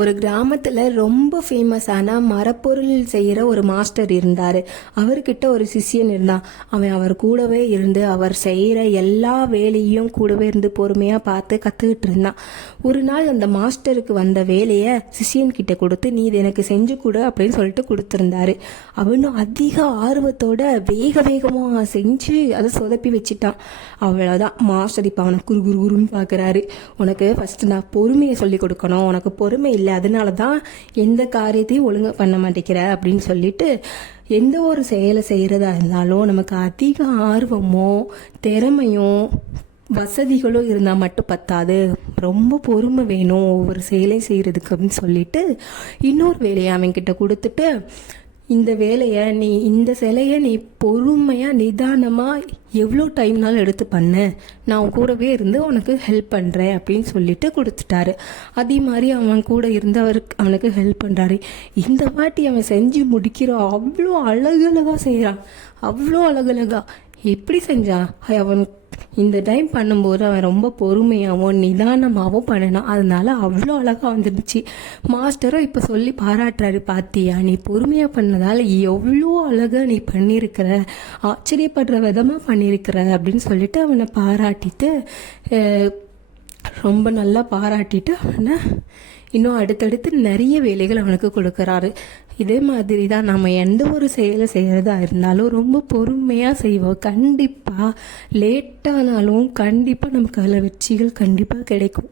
ஒரு கிராமத்தில் ரொம்ப ஃபேமஸான மரப்பொருள் செய்கிற ஒரு மாஸ்டர் இருந்தார். அவர்கிட்ட ஒரு சிஷ்யன் இருந்தான். அவன் அவர் கூடவே இருந்து அவர் செய்கிற எல்லா வேலையும் கூடவே இருந்து பொறுமையாக பார்த்து கற்றுக்கிட்டு இருந்தான். ஒரு நாள் அந்த மாஸ்டருக்கு வந்த வேலையை சிஷ்யன் கிட்ட கொடுத்து, நீ இது எனக்கு செஞ்சு கொடு அப்படின்னு சொல்லிட்டு கொடுத்துருந்தாரு. அவனும் அதிக ஆர்வத்தோட வேகமாக செஞ்சு அதை சொதப்பி வச்சுட்டான். அவ்வளோதான், மாஸ்டர் இப்போ அவனை குறுன்னு பார்க்குறாரு. உனக்கு ஃபஸ்ட்டு நான் பொறுமையை சொல்லி கொடுக்கணும், உனக்கு பொறுமை இல்லை, அதனால தான் எந்த காரியத்தையும் ஒழுங்காக பண்ண மாட்டேங்கிற அப்படின்னு சொல்லிட்டு, எந்த ஒரு செயலை செய்கிறதா இருந்தாலும் நமக்கு அதிக ஆர்வமோ திறமையும் வசதிகளும் இருந்தால் மட்டும் பத்தாது, ரொம்ப பொறுமை வேணும் ஒவ்வொரு செயலையும் செய்கிறதுக்கு அப்படின்னு சொல்லிட்டு இன்னொரு வேலையை அவன்கிட்ட கொடுத்துட்டு, இந்த சிலையை நீ பொறுமையாக நிதானமாக எவ்வளோ டைம்னாலும் எடுத்து பண்ணு, நான் உன் கூடவே இருந்து உனக்கு ஹெல்ப் பண்ணுறேன் அப்படின்னு சொல்லிட்டு கொடுத்துட்டாரு. அதே மாதிரி அவன் கூட இருந்து அவனுக்கு ஹெல்ப் பண்ணுறாரு. இந்த வாட்டி அவன் செஞ்சு முடிக்கிறான். அவ்வளோ அழகழகாக செய்கிறான், அவ்வளோ அழகழகா. எப்படி செஞ்சான்? அவன் இந்த டைம் பண்ணும்போது அவன் ரொம்ப பொறுமையாகவும் நிதானமாகவும் பண்ணினான். அதனால அவ்வளோ அழகாக வந்துருச்சு. மாஸ்டரும் இப்போ சொல்லி பாராட்டுறாரு, பாத்தியா நீ பொறுமையாக பண்ணதால் எவ்வளோ அழகாக நீ பண்ணியிருக்கிற, ஆச்சரியப்படுற விதமாக பண்ணியிருக்கிற அப்படின்னு சொல்லிட்டு அவனை பாராட்டிட்டு ரொம்ப நல்லா பாராட்டிட்டு அவனை இன்னும் அடுத்தடுத்து நிறைய வேலைகள் அவனுக்கு கொடுக்குறாரு. இதே மாதிரி தான் நம்ம எந்த ஒரு செயலை செய்கிறதா இருந்தாலும் ரொம்ப பொறுமையாக செய்வோம். கண்டிப்பாக லேட்டானாலும் கண்டிப்பாக நமக்கு அதில் வெற்றிகள் கண்டிப்பாக கிடைக்கும்.